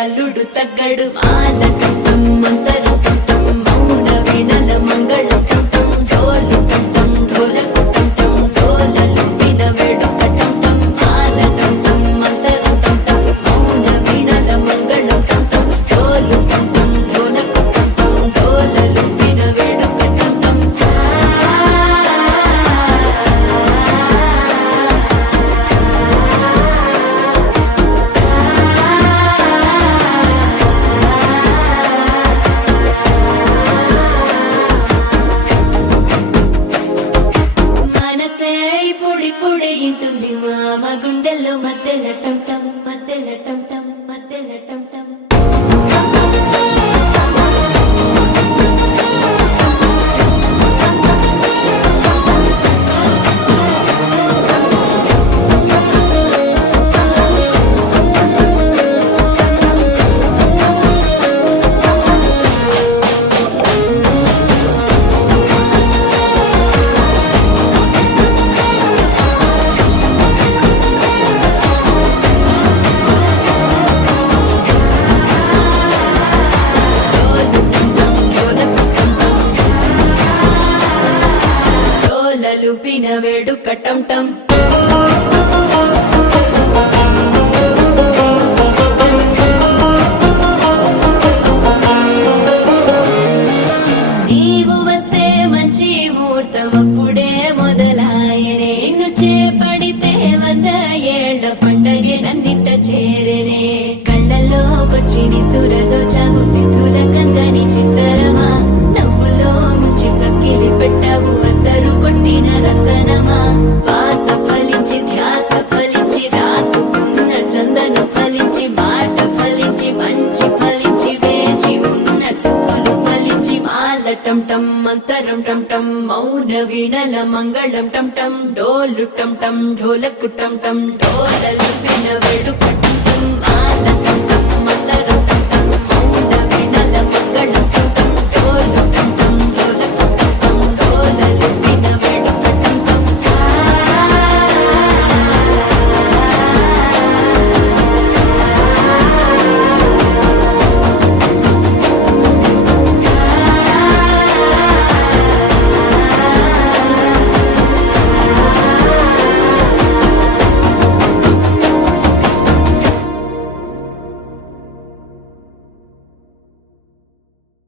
అల్లుడు తగ్గడు ఆలటం మంతరం టం మౌన వీణల మంగళం టం డోలు టం ఢోలకు టం డోలలు విన వేడుక టం ఆలటం మంతరం టం మౌన వీణల మంగళం టం డోలు టం ఢోలకు టం డోలలు విన వేడుక టం పొడి ఇంటుంది మామ గుండెల్లో మధ్యల టం టం మధ్యల టం టం మధ్యల టం టం లుపిన వేడుక టం టం నీవు వస్తే మంచి ముహూర్తం అప్పుడే మొదలాయనే నిన్ను చేపడితే 100 ఏళ్ల పండగే నన్నిట్ట చేరేనే కళ్ళల్లోకొచ్చి నిద్దురదోచావు సిద్ధుల కందని చిత్తరమా నవ్వులో ముంచి చక్కిలి పెట్టావు అద్దరు కొట్టిన రతనమా శ్వాస ఫలించి ధ్యాస ఫలించి రాసుకున్న చందన ఫలించి మాట ఫలించి మంచి ఫలించి వేచి ఉన్న చూపులు ఫలించి మాల టం టం మంతరం టం టం మౌన వీణల మంగళం టం టం డోలు టం టం ఢోలకు టం టం డోలలు విన వేడుక టం టం మాల టం టం మంతరం టం టం మౌన వీణల మంగళం టం